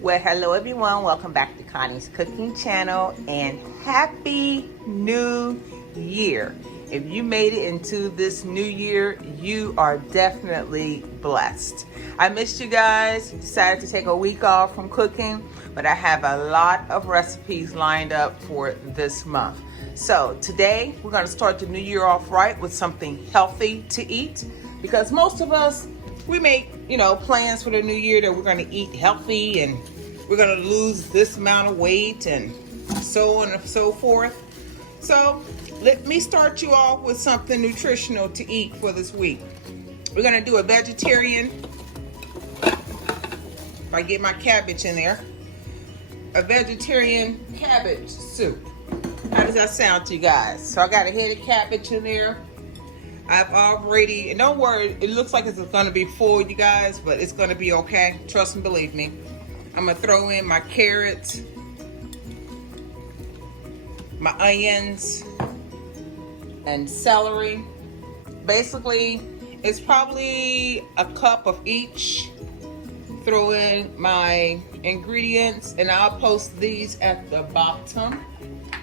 Well, hello everyone. Welcome back to Connie's Cooking Channel and Happy New Year. If you made it into this new year, you are definitely blessed. I missed you guys. Decided to take a week off from cooking, but I have a lot of recipes lined up for this month. So today we're going to start the new year off right with something healthy to eat, because most of us, we make, plans for the new year that we're going to eat healthy and we're going to lose this amount of weight and so on and so forth. So let me start you off with something nutritional to eat for this week. We're going to do a vegetarian, if I get my cabbage in there, a vegetarian cabbage soup. How does that sound to you guys? So I got a head of cabbage in there. I've already, and don't worry, it looks like it's going to be full, you guys, but it's going to be okay. Trust and believe me. I'm going to throw in my carrots, my onions, and celery. Basically, it's probably a cup of each. Throw in my ingredients, and I'll post these at the bottom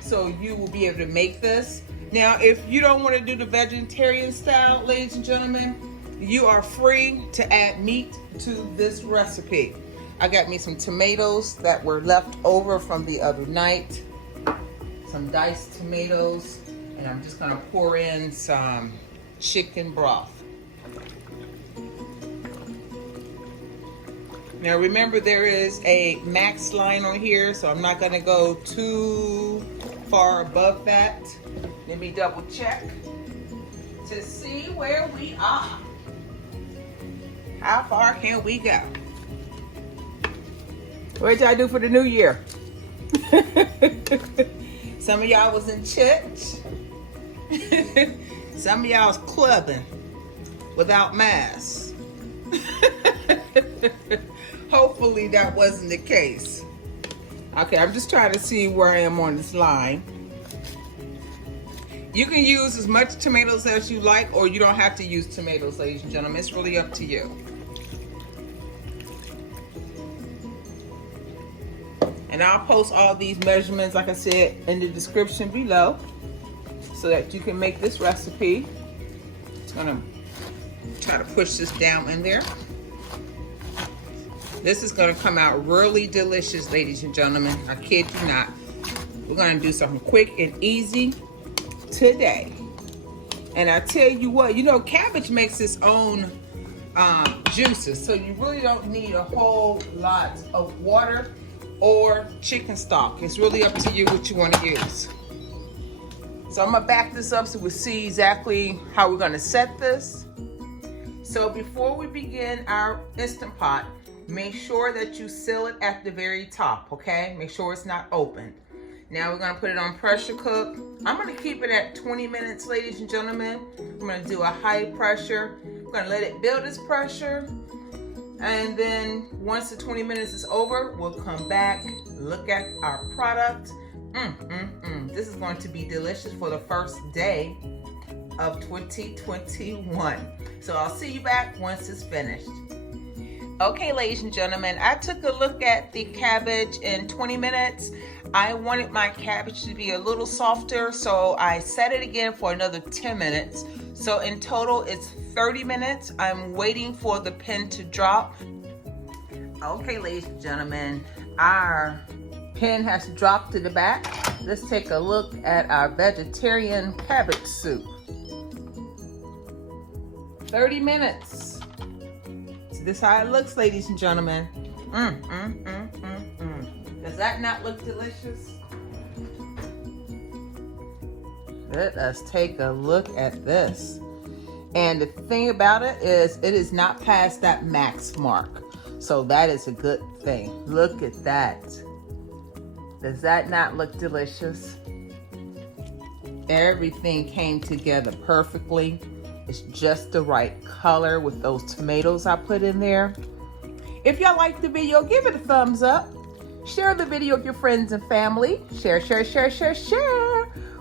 so you will be able to make this. Now, if you don't want to do the vegetarian style, ladies and gentlemen, you are free to add meat to this recipe. I got me some tomatoes that were left over from the other night, some diced tomatoes, and I'm just going to pour in some chicken broth. Now remember, there is a max line on here, so I'm not going to go too far above that. Let me double check to see where we are. How far can we go? What did I do for the new year? Some of y'all was in church. Some of y'all was clubbing without masks. Hopefully that wasn't the case. Okay, I'm just trying to see where I am on this line. You can use as much tomatoes as you like, or you don't have to use tomatoes, ladies and gentlemen. It's really up to you. And I'll post all these measurements, like I said, in the description below so that you can make this recipe. Just gonna try to push this down in there. This is gonna come out really delicious, ladies and gentlemen. I kid you not. We're gonna do something quick and easy today. And I tell you what, cabbage makes its own juices, so you really don't need a whole lot of water or chicken stock. It's really up to you what you want to use. So I'm gonna back this up so we'll see exactly how we're gonna set this. So before we begin our Instant Pot, make sure that you seal it at the very top, okay? Make sure it's not open. Now we're gonna put it on pressure cook. I'm gonna keep it at 20 minutes, ladies and gentlemen. I'm gonna do a high pressure. We're gonna let it build its pressure. And then once the 20 minutes is over, we'll come back, look at our product. This is going to be delicious for the first day of 2021. So I'll see you back once it's finished. Okay, ladies and gentlemen, I took a look at the cabbage in 20 minutes. I wanted my cabbage to be a little softer, so I set it again for another 10 minutes. So in total, it's 30 minutes. I'm waiting for the pin to drop. Okay, ladies and gentlemen, our pin has dropped to the back. Let's take a look at our vegetarian cabbage soup. 30 minutes. This is how it looks, ladies and gentlemen. Does that not look delicious? Let us take a look at this. And the thing about it is not past that max mark. So that is a good thing. Look at that. Does that not look delicious? Everything came together perfectly. It's just the right color with those tomatoes I put in there. If y'all liked the video, give it a thumbs up. Share the video with your friends and family. Share.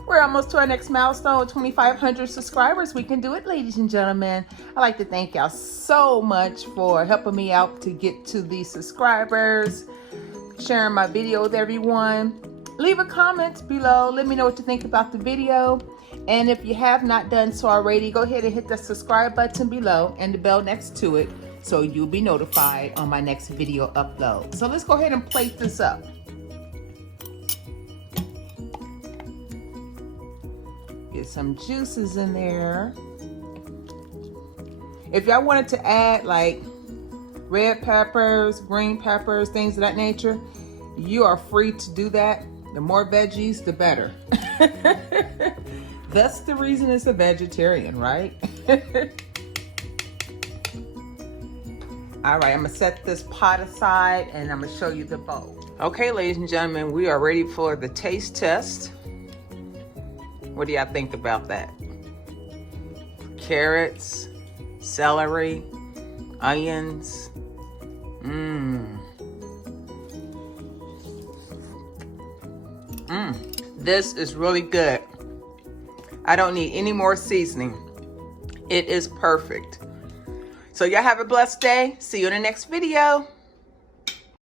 We're almost to our next milestone with 2,500 subscribers. We can do it, ladies and gentlemen. I'd like to thank y'all so much for helping me out to get to these subscribers, sharing my video with everyone. Leave a comment below. Let me know what you think about the video. And if you have not done so already, go ahead and hit the subscribe button below and the bell next to it so you'll be notified on my next video upload. So let's go ahead and plate this up. Get some juices in there. If y'all wanted to add like red peppers, green peppers, things of that nature, you are free to do that. The more veggies, the better. That's the reason it's a vegetarian, right? All right, I'm gonna set this pot aside and I'm gonna show you the bowl. Okay, ladies and gentlemen, we are ready for the taste test. What do y'all think about that? Carrots, celery, onions. This is really good. I don't need any more seasoning. It is perfect. So y'all have a blessed day. See you in the next video.